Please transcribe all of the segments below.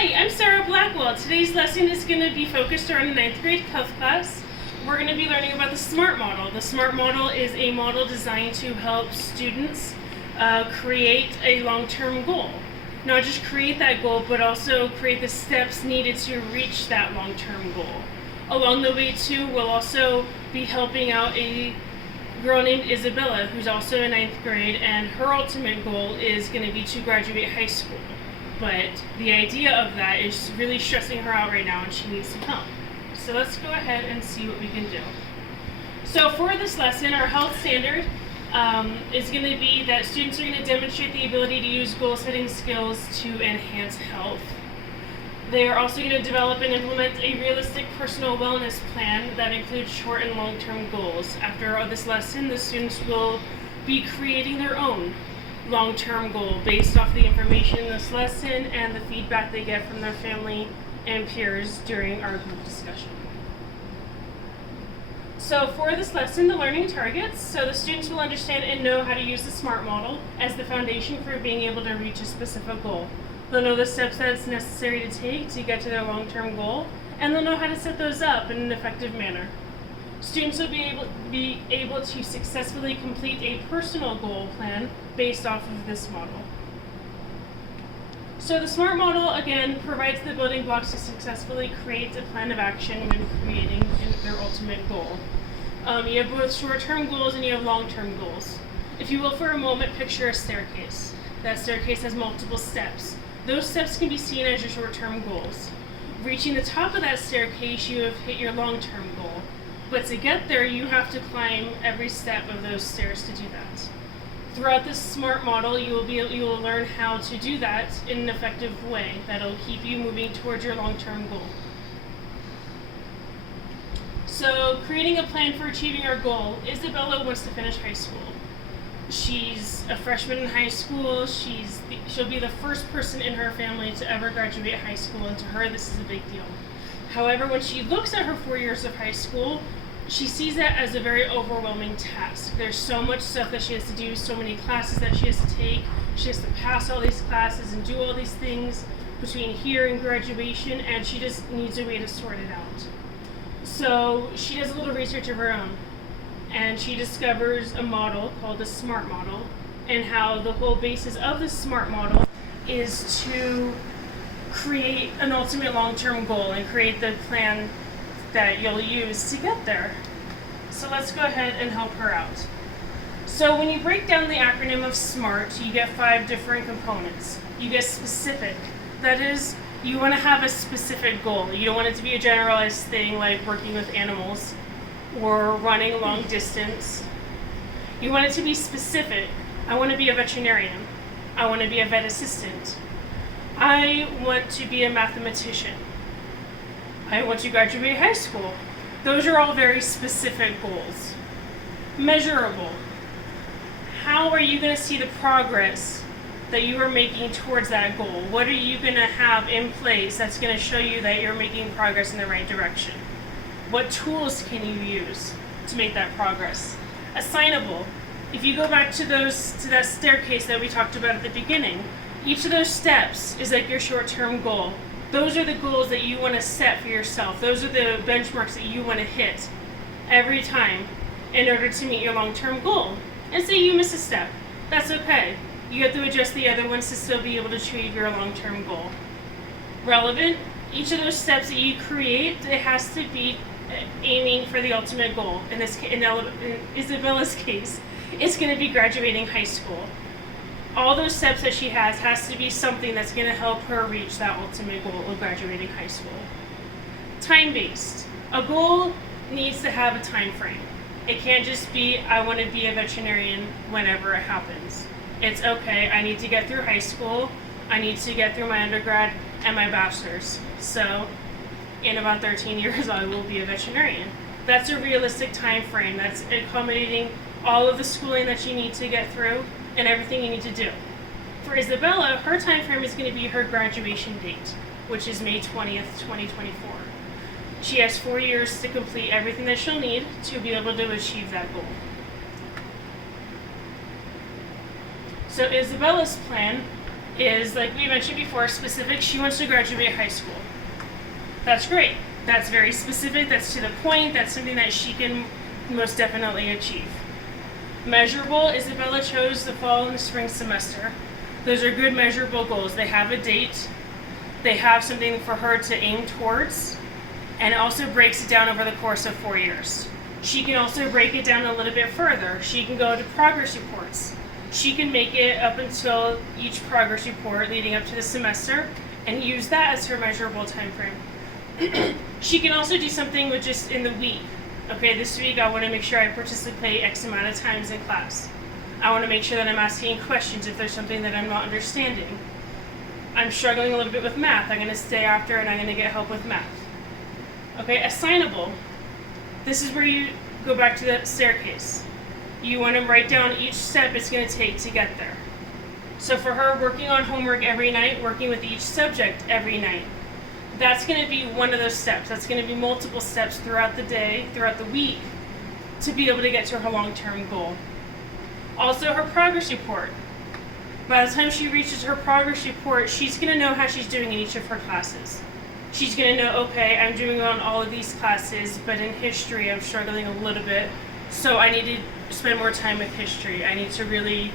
Hi, I'm Sarah Blackwell. Today's lesson is going to be focused around the 9th grade health class. We're going to be learning about the SMART model. The SMART model is a model designed to help students create a long-term goal. Not just create that goal, but also create the steps needed to reach that long-term goal. Along the way too, we'll also be helping out a girl named Isabella, who's also in 9th grade, and her ultimate goal is going to be to graduate high school. But the idea of that is really stressing her out right now, and she needs some help. So let's go ahead and see what we can do. So for this lesson, our health standard is going to be that students are going to demonstrate the ability to use goal-setting skills to enhance health. They are also going to develop and implement a realistic personal wellness plan that includes short and long-term goals. After this lesson, the students will be creating their own long-term goal based off the information in this lesson and the feedback they get from their family and peers during our group discussion. So for this lesson, the learning targets. So the students will understand and know how to use the SMART model as the foundation for being able to reach a specific goal. They'll know the steps that it's necessary to take to get to their long-term goal, and they'll know how to set those up in an effective manner. Students will be able to successfully complete a personal goal plan based off of this model. So the SMART model, again, provides the building blocks to successfully create a plan of action when creating their ultimate goal. You have both short-term goals and you have long-term goals. If you will, for a moment, picture a staircase. That staircase has multiple steps. Those steps can be seen as your short-term goals. Reaching the top of that staircase, you have hit your long-term goal. But to get there, you have to climb every step of those stairs to do that. Throughout this SMART model, you will learn how to do that in an effective way that'll keep you moving towards your long-term goal. So, creating a plan for achieving our goal. Isabella wants to finish high school. She's a freshman in high school. She'll be the first person in her family to ever graduate high school, and to her, this is a big deal. However, when she looks at her 4 years of high school, she sees that as a very overwhelming task. There's so much stuff that she has to do, so many classes that she has to take. She has to pass all these classes and do all these things between here and graduation, and she just needs a way to sort it out. So she does a little research of her own, and she discovers a model called the SMART model, and how the whole basis of the SMART model is to create an ultimate long-term goal and create the plan that you'll use to get there. So let's go ahead and help her out. So when you break down the acronym of SMART, you get 5 different components. You get specific. That is, you want to have a specific goal. You don't want it to be a generalized thing like working with animals or running a long distance. You want it to be specific. I want to be a veterinarian. I want to be a vet assistant. I want to be a mathematician. I want to graduate high school. Those are all very specific goals. Measurable. How are you going to see the progress that you are making towards that goal? What are you going to have in place that's going to show you that you're making progress in the right direction? What tools can you use to make that progress? Assignable. If you go back to that staircase that we talked about at the beginning, each of those steps is like your short-term goal. Those are the goals that you want to set for yourself. Those are the benchmarks that you want to hit every time in order to meet your long-term goal. And say you miss a step. That's okay. You have to adjust the other ones to still be able to achieve your long-term goal. Relevant. Each of those steps that you create, it has to be aiming for the ultimate goal. In Isabella's case, it's going to be graduating high school. All those steps that she has to be something that's going to help her reach that ultimate goal of graduating high school. Time-based. A goal needs to have a time frame. It can't just be, I want to be a veterinarian whenever it happens. It's okay, I need to get through high school, I need to get through my undergrad and my bachelor's. So, in about 13 years, I will be a veterinarian. That's a realistic time frame. That's accommodating all of the schooling that you need to get through and everything you need to do. For Isabella, her time frame is going to be her graduation date, which is May 20th, 2024. She has 4 years to complete everything that she'll need to be able to achieve that goal. So Isabella's plan is, like we mentioned before, specific. She wants to graduate high school. That's great. That's very specific. That's to the point. That's something that she can most definitely achieve. Measurable, Isabella chose the fall and the spring semester. Those are good measurable goals. They have a date. They have something for her to aim towards. And it also breaks it down over the course of 4 years. She can also break it down a little bit further. She can go to progress reports. She can make it up until each progress report leading up to the semester and use that as her measurable time frame. She can also do something with just in the week. Okay, this week I want to make sure I participate X amount of times in class. I want to make sure that I'm asking questions if there's something that I'm not understanding. I'm struggling a little bit with math. I'm going to stay after and I'm going to get help with math. Okay, assignable. This is where you go back to the staircase. You want to write down each step it's going to take to get there. So for her, working on homework every night, working with each subject every night, that's going to be one of those steps. That's going to be multiple steps throughout the day, throughout the week, to be able to get to her long-term goal. Also, her progress report. By the time she reaches her progress report, she's going to know how she's doing in each of her classes. She's going to know, okay, I'm doing well in all of these classes, but in history I'm struggling a little bit, so I need to spend more time with history. I need to really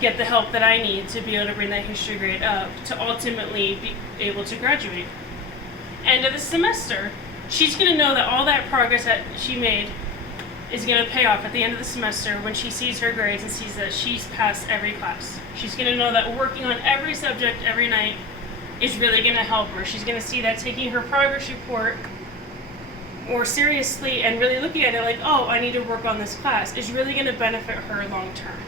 get the help that I need to be able to bring that history grade up to ultimately be able to graduate. End of the semester, she's going to know that all that progress that she made is going to pay off at the end of the semester when she sees her grades and sees that she's passed every class. She's going to know that working on every subject every night is really going to help her. She's going to see that taking her progress report more seriously and really looking at it like, oh, I need to work on this class, is really going to benefit her long term.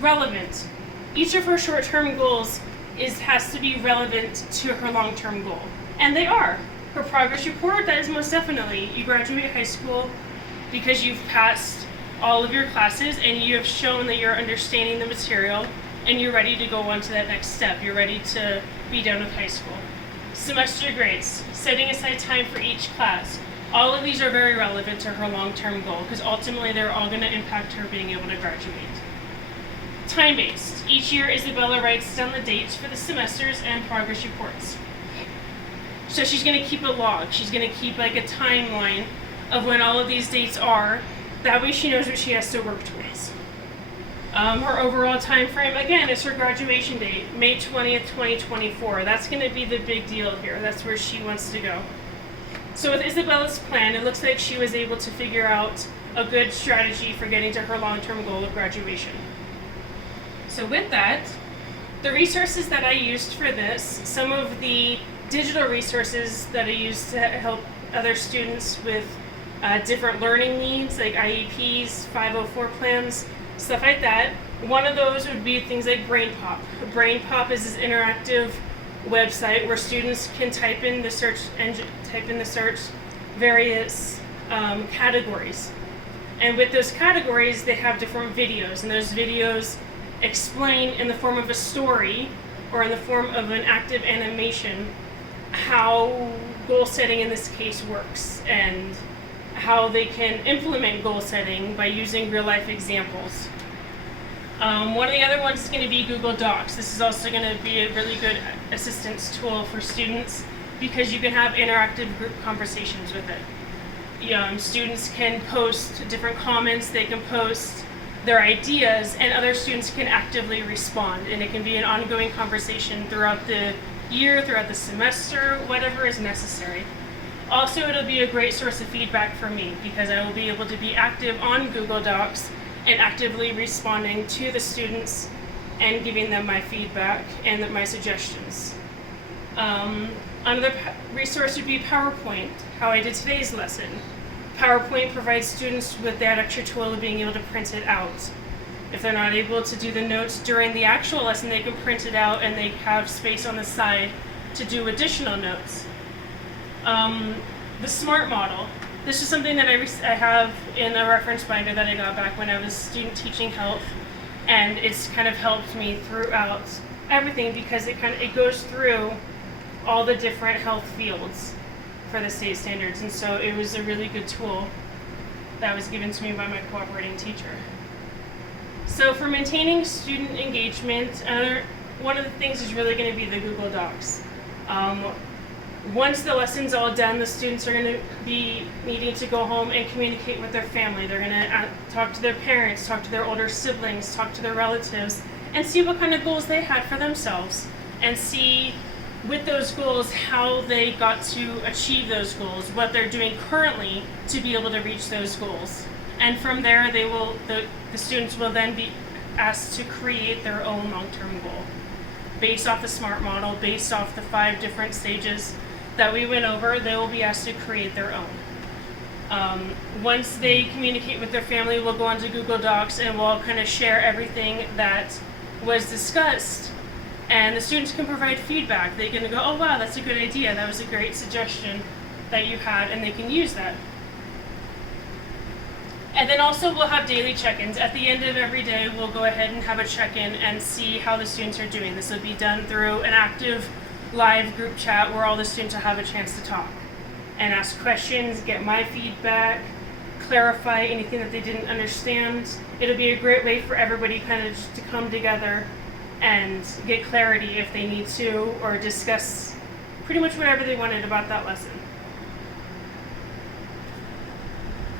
Relevant. Each of her short-term goals has to be relevant to her long-term goal. And they are. Her progress report, that is most definitely. You graduate high school because you've passed all of your classes and you have shown that you're understanding the material and you're ready to go on to that next step. You're ready to be done with high school. Semester grades, setting aside time for each class. All of these are very relevant to her long-term goal because ultimately they're all going to impact her being able to graduate. Time-based. Each year, Isabella writes down the dates for the semesters and progress reports. So she's going to keep a log. She's going to keep like a timeline of when all of these dates are. That way she knows what she has to work towards. Her overall time frame, again, is her graduation date, May 20th, 2024. That's going to be the big deal here. That's where she wants to go. So with Isabella's plan, it looks like she was able to figure out a good strategy for getting to her long-term goal of graduation. So with that, the resources that I used for this, some of the digital resources that I used to help other students with different learning needs, like IEPs, 504 plans, stuff like that. One of those would be things like BrainPop. BrainPop is this interactive website where students can type in the search various categories. And with those categories, they have different videos, and those videos explain in the form of a story or in the form of an active animation how goal setting in this case works and how they can implement goal setting by using real life examples. One of the other ones is going to be Google Docs. This is also going to be a really good assistance tool for students because you can have interactive group conversations with it. Students can post different comments, they can post their ideas, and other students can actively respond, and it can be an ongoing conversation throughout the year, throughout the semester, whatever is necessary. Also, it'll be a great source of feedback for me because I will be able to be active on Google Docs and actively responding to the students and giving them my feedback and my suggestions. Another resource would be PowerPoint, how I did today's lesson. PowerPoint provides students with that extra tool of being able to print it out. If they're not able to do the notes during the actual lesson, they can print it out and they have space on the side to do additional notes. The SMART model. This is something that I have in a reference binder that I got back when I was student teaching health, and it's kind of helped me throughout everything because it goes through all the different health fields for the state standards, and so it was a really good tool that was given to me by my cooperating teacher. So for maintaining student engagement, one of the things is really going to be the Google Docs. Once the lesson's all done, the students are going to be needing to go home and communicate with their family. They're going to talk to their parents, talk to their older siblings, talk to their relatives, and see what kind of goals they had for themselves, and see with those goals how they got to achieve those goals, what they're doing currently to be able to reach those goals. And from there, the students will then be asked to create their own long-term goal based off the SMART model, based off the 5 different stages that we went over. They will be asked to create their own. Once they communicate with their family, we'll go onto Google Docs and we'll kind of share everything that was discussed, and the students can provide feedback. They can go, oh wow, that's a good idea, that was a great suggestion that you had, and they can use that. And then also we'll have daily check-ins. At the end of every day, we'll go ahead and have a check-in and see how the students are doing. This will be done through an active live group chat where all the students will have a chance to talk and ask questions, get my feedback, clarify anything that they didn't understand. It'll be a great way for everybody kind of just to come together and get clarity if they need to, or discuss pretty much whatever they wanted about that lesson.